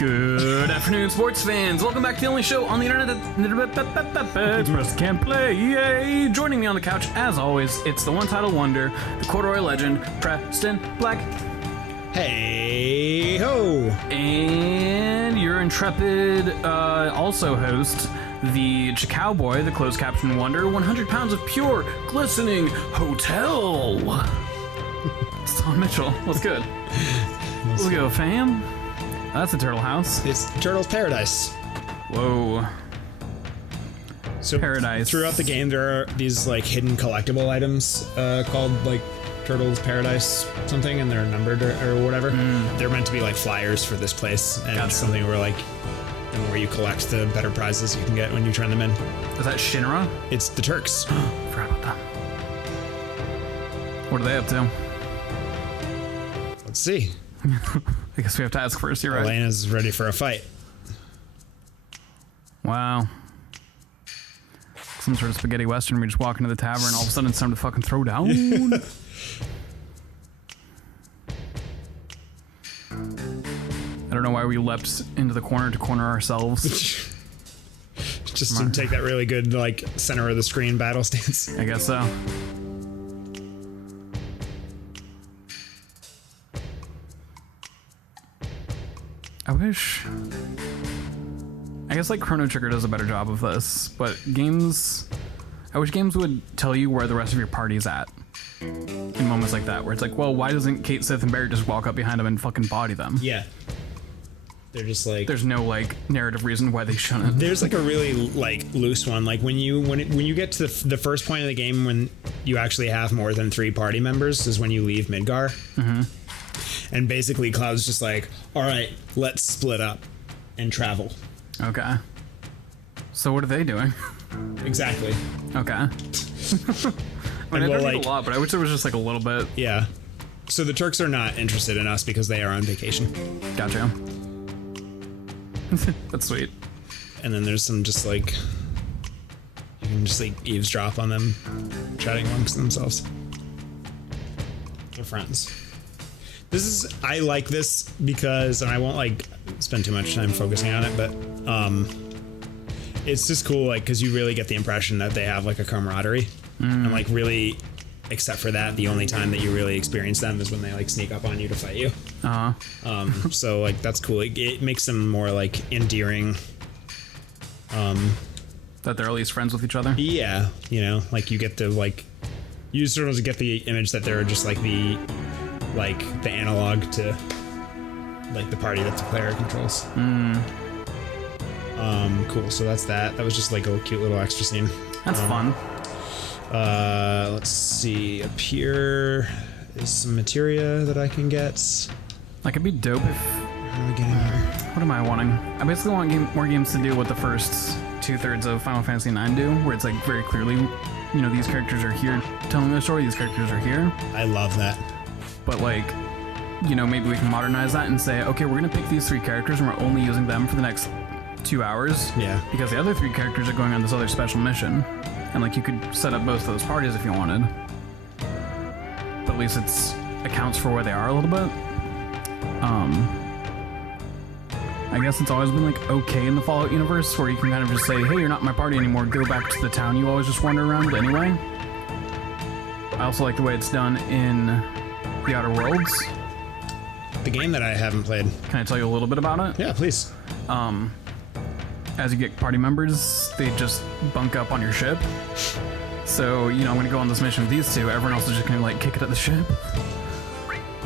Good afternoon, sports fans. Welcome back to the only show on the internet that Preston can't play. Yay! Joining me on the couch, as always, it's the one-title wonder, the corduroy legend, Preston Black. Hey ho! And your intrepid also host, the Cowboy, the closed caption wonder, 100 pounds of pure, glistening hotel. It's Tom Mitchell. What's good? Let's go, fam. That's a turtle house. It's Turtle's Paradise. Whoa. So Paradise. Throughout the game, there are these like hidden collectible items called like Turtle's Paradise something, and they're numbered or whatever. They're meant to be like flyers for this place, and it's something where like where you collect the better prizes you can get when you turn them in. Is that Shinra? It's the Turks. Forgot about that. What are they up to? Let's see. I guess we have to ask first. You're right. Elena's ready for a fight. Wow. Some sort of spaghetti western. We just walk into the tavern, all of a sudden it's time to fucking throw down. I don't know why we leapt into the corner to corner ourselves. Just to take that really good like center of the screen battle stance. I guess so. I guess like Chrono Trigger does a better job of this, but I wish games would tell you where the rest of your party's at in moments like that, where it's like, well, why doesn't Kate, Sith, and Barry just walk up behind them and fucking body them? Yeah. They're just like... There's no like narrative reason why they shouldn't. There's like a really like loose one, like when you get to the first point of the game when you actually have more than 3 party members is when you leave Midgar. Mm-hmm. And basically Cloud's just like, all right, let's split up and travel. Okay. So what are they doing? Exactly. Okay. I mean, I don't need a lot, but I wish there was just like a little bit. Yeah. So the Turks are not interested in us because they are on vacation. Gotcha. That's sweet. And then there's some just like, you can just like eavesdrop on them chatting amongst themselves. They're friends. I like this because, and I won't like spend too much time focusing on it, but it's just cool, like, because you really get the impression that they have like a camaraderie, and like really, except for that, the only time that you really experience them is when they like sneak up on you to fight you. So like that's cool. It makes them more like endearing. That they're at least friends with each other. Yeah, you know, like you get to like, you sort of get the image that they're just like the analog to like the party that the player controls. Cool. So that's that. That was just like a cute little extra scene. That's fun. Let's see. Up here is some materia that I can get. That could be dope if... How am I getting there? What am I wanting? I basically want more games to do what the first 2/3 of Final Fantasy IX do, where it's like very clearly, you know, these characters are here telling their story, these characters are here. I love that. But like, you know, maybe we can modernize that and say, okay, we're gonna pick these 3 characters and we're only using them for the next 2 hours. Yeah. Because the other 3 characters are going on this other special mission. And like, you could set up both of those parties if you wanted. But at least it's accounts for where they are a little bit. I guess it's always been like okay in the Fallout universe where you can kind of just say, hey, you're not my party anymore, go back to the town you always just wander around anyway. I also like the way it's done in The Outer Worlds. The game that I haven't played. Can I tell you a little bit about it? Yeah, please. As you get party members, they just bunk up on your ship. So, you know, I'm gonna go on this mission with these 2, everyone else is just gonna like kick it at the ship.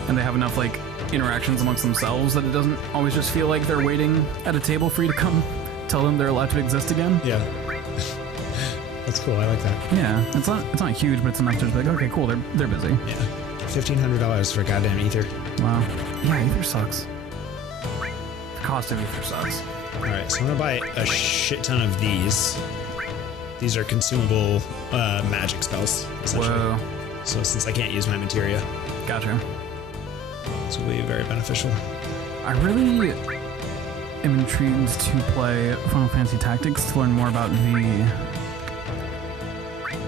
And they have enough like interactions amongst themselves that it doesn't always just feel like they're waiting at a table for you to come tell them they're allowed to exist again. Yeah. That's cool, I like that. Yeah, it's not huge, but it's enough to just be like, okay, cool, they're busy. Yeah. $1,500 for goddamn ether. Wow. Yeah, ether sucks. The cost of ether sucks. Alright, so I'm gonna buy a shit ton of these. These are consumable magic spells, essentially. Whoa. So since I can't use my materia, Gotcha. this will be very beneficial. I really am intrigued to play Final Fantasy Tactics to learn more about the...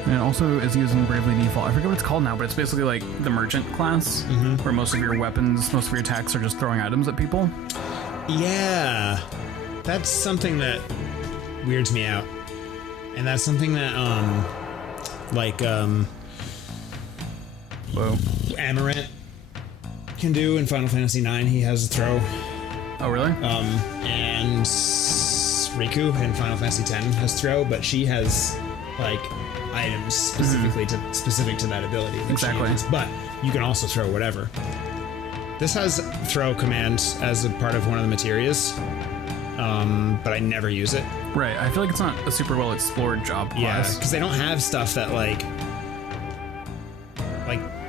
And it also is using Bravely Default. I forget what it's called now, but it's basically like the merchant class, where most of your weapons, most of your attacks are just throwing items at people. Yeah, that's something that weirds me out, and that's something that Whoa. Amaranth can do in Final Fantasy IX. He has a throw. Oh, really? And Riku in Final Fantasy X has throw, but she has like items specific to that ability. That Exactly. She uses, but you can also throw whatever. This has throw command as a part of one of the materias, but I never use it. Right. I feel like it's not a super well explored job class. Yeah, because they don't have stuff that like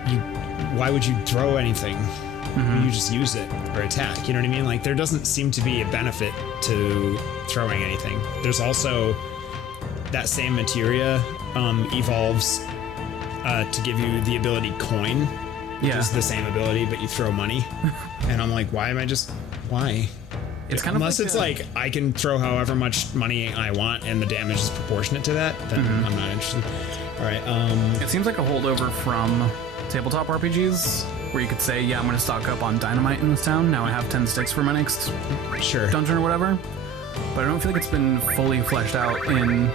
you. Why would you throw anything? You just use it or attack. You know what I mean? Like there doesn't seem to be a benefit to throwing anything. There's also that same materia evolves to give you the ability coin, which is the same ability, but you throw money. And I'm like, why? It's kind of unless like it's like I can throw however much money I want and the damage is proportionate to that, then I'm not interested. All right. It seems like a holdover from tabletop RPGs, where you could say, yeah, I'm going to stock up on dynamite in this town. Now I have 10 sticks for my next dungeon or whatever. But I don't feel like it's been fully fleshed out in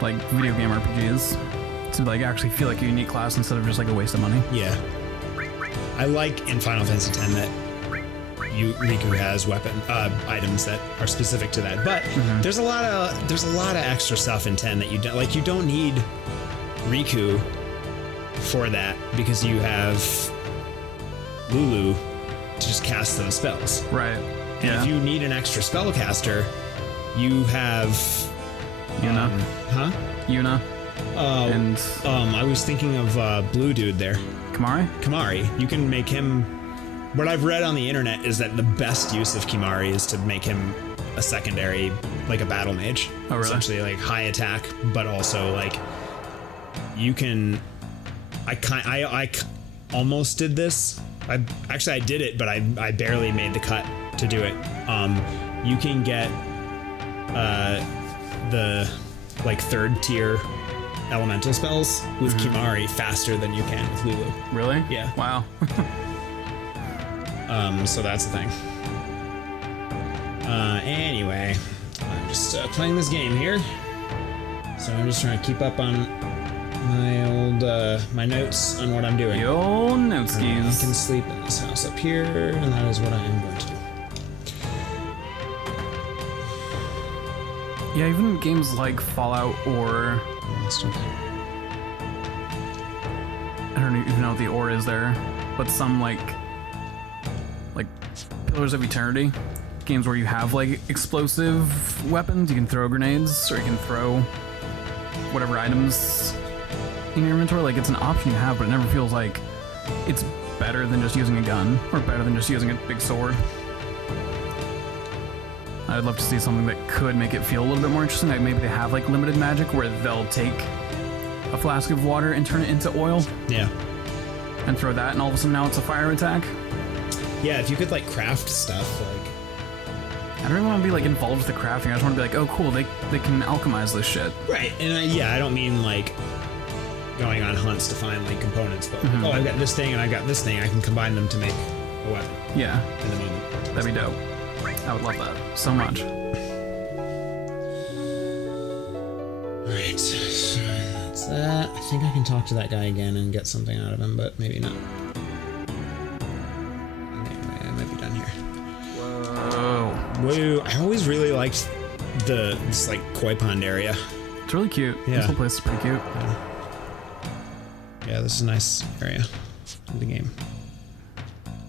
like video game RPGs to like actually feel like a unique class instead of just like a waste of money. Yeah. I like in Final Fantasy X that Riku has items that are specific to that, but there's a lot of extra stuff in 10 that you don't like. You don't need Riku for that because you have Lulu to just cast those spells. Right. And if you need an extra spellcaster, you have Yuna. Yuna. And I was thinking of blue dude there. Kimahri. You can make him. What I've read on the internet is that the best use of Kimahri is to make him a secondary, like a battle mage. Oh, really? Essentially, like high attack, but also like you can. I almost did this. I did it, but I barely made the cut to do it. You can get the like third tier elemental spells with Kimahri faster than you can with Lulu. Really? Yeah. Wow. So that's the thing. Anyway, I'm just playing this game here. So I'm just trying to keep up on my notes on what I'm doing. The old note skis. I can sleep in this house up here, and that is what I am going to do. Yeah, even games like Fallout or I don't even know what the or is there, but some like Pillars of Eternity, games where you have like explosive weapons, you can throw grenades or you can throw whatever items in your inventory. Like it's an option you have, but it never feels like it's better than just using a gun or better than just using a big sword. I'd love to see something that could make it feel a little bit more interesting. Like maybe they have like limited magic where they'll take a flask of water and turn it into oil. Yeah. And throw that, and all of a sudden now it's a fire attack. Yeah, if you could like craft stuff, like I don't even want to be like involved with the crafting. I just want to be like, oh cool, they can alchemize this shit. Right. And I don't mean like going on hunts to find like components, but like, oh, I've got this thing and I've got this thing. I can combine them to make a weapon. Yeah. In the moment. That'd be dope. I would love that so much. Alright, so that's that. I think I can talk to that guy again and get something out of him, but maybe not. Anyway, I might be done here. Whoa. I always really liked this like koi pond area. It's really cute. Yeah. This whole place is pretty cute. Yeah, this is a nice area of the game.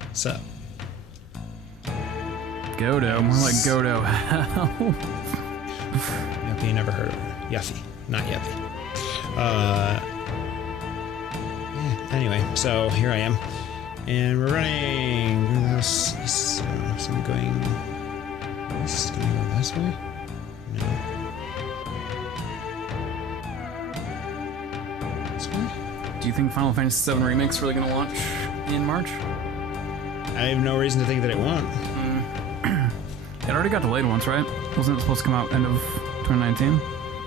What's up? Godo, more like Godo. Yuffie, never heard of her. Yuffie, not Yuffie. Yeah, anyway, so here I am. And we're running. So I'm going. Is this gonna go this way? No. This way? Do you think Final Fantasy VII Remake's really gonna launch in March? I have no reason to think that it won't. It already got delayed once, right? Wasn't it supposed to come out end of 2019?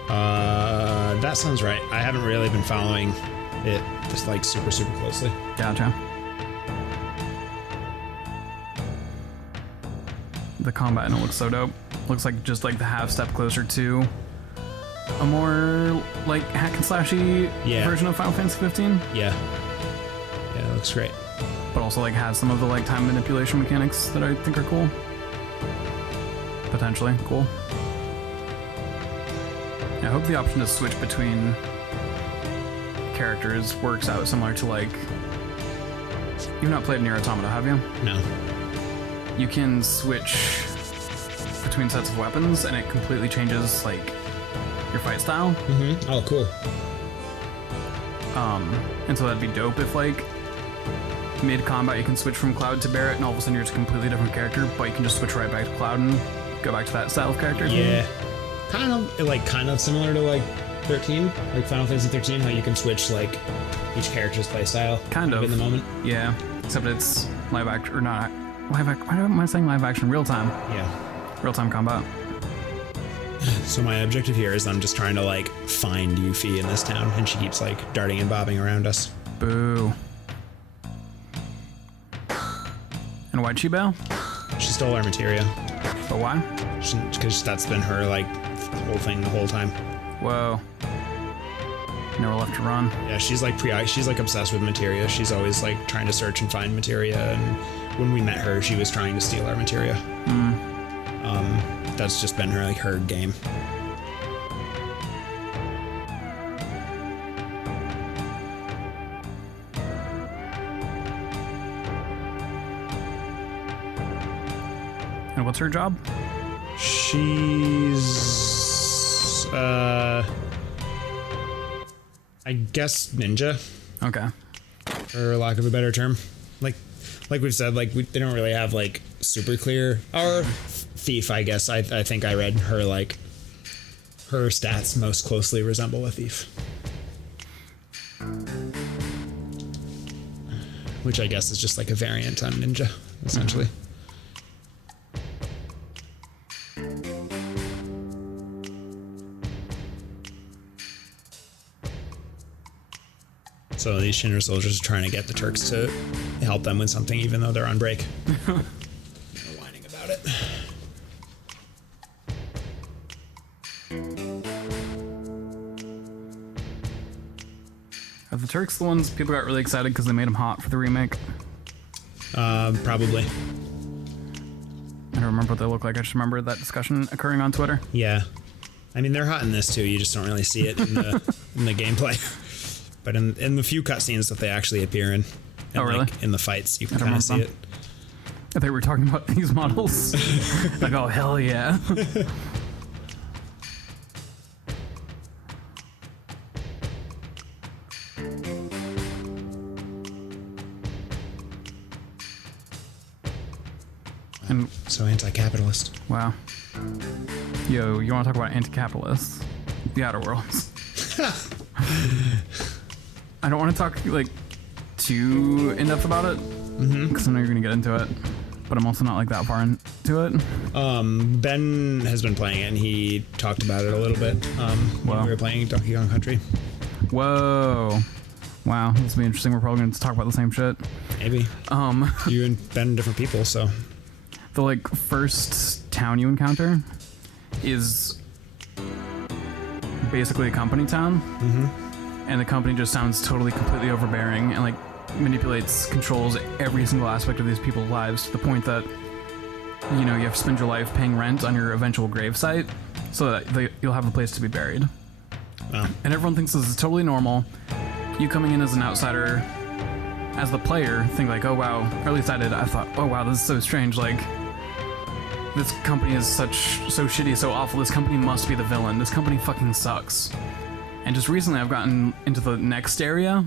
That sounds right. I haven't really been following it just like super closely. Gotcha. the combat and it looks so dope. Looks like just like the half step closer to a more like hack and slashy version of Final Fantasy 15. Yeah, it looks great. But also like has some of the like time manipulation mechanics that I think are cool. Potentially cool. I hope the option to switch between characters works out similar to like... You've not played Nier Automata, have you? No. You can switch between sets of weapons and it completely changes like your fight style. Mm-hmm. Oh, cool. And so that'd be dope if like mid-combat you can switch from Cloud to Barret and all of a sudden you're just a completely different character, but you can just switch right back to Cloud and go back to that style of character. Yeah. Kind of similar to like 13, like Final Fantasy 13, how you can switch like each character's playstyle kind of in the moment. Yeah, except it's live action or not live action. Why am I saying live action? Real time. Yeah. Real time combat. So my objective here is I'm just trying to like find Yuffie in this town, and she keeps like darting and bobbing around us. Boo. And why'd she bail? She stole our materia. But why? Because that's been her like whole thing the whole time. Whoa. Nowhere left to run. Yeah, she's like obsessed with materia. She's always like trying to search and find materia, and when we met her, she was trying to steal our materia. That's just been her her game. And what's her job? She's I guess ninja. Okay. For lack of a better term. Like we've said, they don't really have like super clear, or thief, I guess. I think I read her her stats most closely resemble a thief. Which I guess is just like a variant on ninja, essentially. So these Shinra soldiers are trying to get the Turks to help them with something, even though they're on break. They're whining about it. Are the Turks the ones people got really excited because they made them hot for the remake? Probably. I don't remember what they look like. I just remember that discussion occurring on Twitter. Yeah. I mean, they're hot in this too. You just don't really see it in the in the gameplay. But in the few cutscenes that they actually appear in, and really? In the fights, you can kind of see it. I thought we were talking about these models. Like, oh, hell yeah. And so anti-capitalist. Wow. Yo, you want to talk about anti-capitalists? The Outer Worlds. I don't want to talk like too in depth about it because I know you're gonna get into it, but I'm also not like that far into it. Ben has been playing it, and he talked about it a little bit when we were playing Donkey Kong Country. Whoa. Wow, this will be interesting. We're probably going to talk about the same shit. Maybe. You and Ben are different people, so. The like first town you encounter is basically a company town. And the company just sounds totally completely overbearing and like manipulates, controls every single aspect of these people's lives to the point that, you know, you have to spend your life paying rent on your eventual gravesite so that you'll have a place to be buried. Wow. And everyone thinks this is totally normal. You coming in as an outsider, as the player, think like, oh wow, or at least I did. I thought, oh wow, this is so strange. Like, this company is so shitty, so awful. This company must be the villain. This company fucking sucks. And just recently I've gotten into the next area,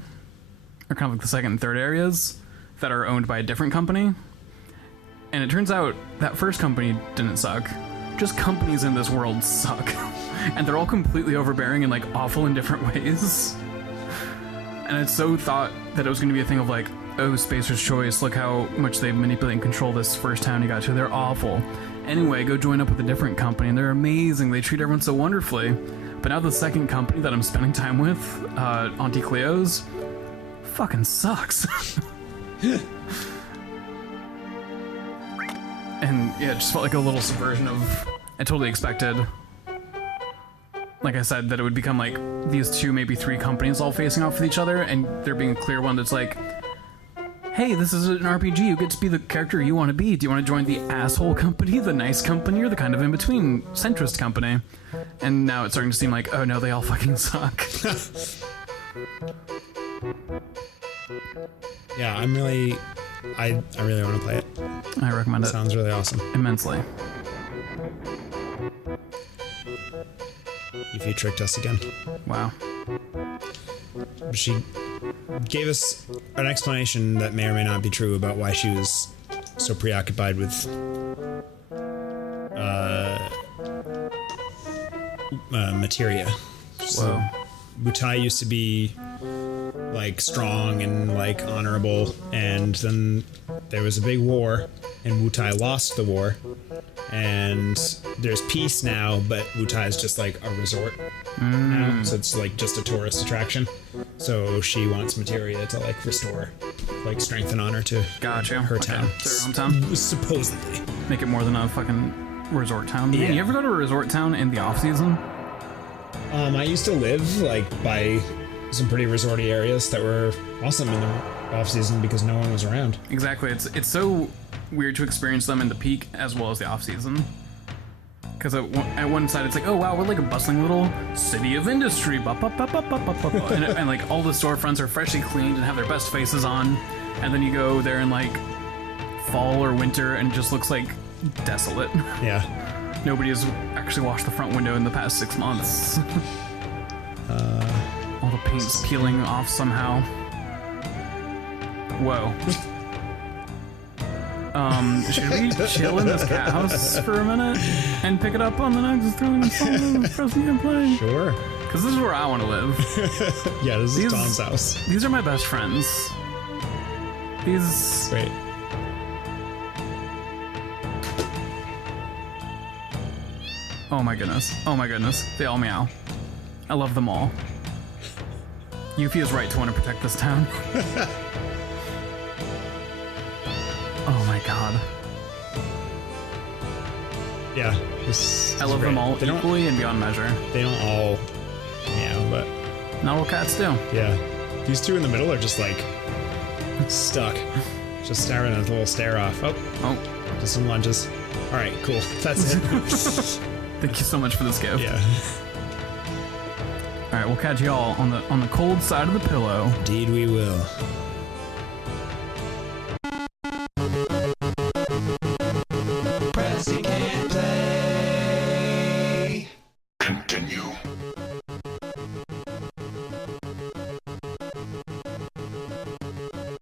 or kind of like the second and third areas, that are owned by a different company. And it turns out that first company didn't suck. Just companies in this world suck. And they're all completely overbearing and like awful in different ways. And I so thought that it was going to be a thing of like, oh, Spacer's Choice, look how much they manipulate and control this first town you got to. They're awful. Anyway, go join up with a different company, and they're amazing. They treat everyone so wonderfully. But now the second company that I'm spending time with, Auntie Cleo's, fucking sucks. And yeah, it just felt like a little subversion of. I totally expected, like I said, that it would become like these two, maybe three companies all facing off with each other, and there being a clear one that's like, hey, this is an RPG, you get to be the character you want to be. Do you want to join the asshole company, the nice company, or the kind of in-between centrist company? And now it's starting to seem like, oh no, they all fucking suck. Yeah, I really want to play it. I recommend it. Sounds really awesome. Immensely. Yuffie tricked us again. Wow. She gave us an explanation that may or may not be true about why she was so preoccupied with materia. Whoa. Wutai used to be like strong and like honorable, and then there was a big war, and Wutai lost the war, and there's peace now, but Wutai is just like a resort now, so it's like just a tourist attraction. So she wants materia to like restore, like strength and honor to Gotcha. her Okay. town. To her hometown. Supposedly. Make it more than a fucking resort town. Man, Yeah. you ever go to a resort town in the off season? I used to live like by some pretty resorty areas that were awesome in the off season because no one was around. Exactly. It's so weird to experience them in the peak as well as the off season. Because at one side it's like, oh wow, we're like a bustling little city of industry, and like all the storefronts are freshly cleaned and have their best faces on, and then you go there in like fall or winter and it just looks like desolate. Yeah. Nobody has actually washed the front window in the past 6 months. All the paint's peeling off somehow. Whoa. Should we chill in this cat house for a minute and pick it up on the next Taun and Preston gameplay? Sure. Because this is where I want to live. Yeah, this is Tom's house. These are my best friends. These. Wait. Oh my goodness. Oh my goodness. They all meow. I love them all. Yuffie is right to want to protect this town. Oh my god. Yeah. I love them all They don't- equally and beyond measure. They don't all meow, but Not what cats do. yeah. These two in the middle are just like stuck. Just staring at the little stare off. Oh, Oh, just some lunges. Alright, cool. That's it. thank you so much for this gift. Yeah. Alright, we'll catch y'all on the cold side of the pillow. Indeed we will.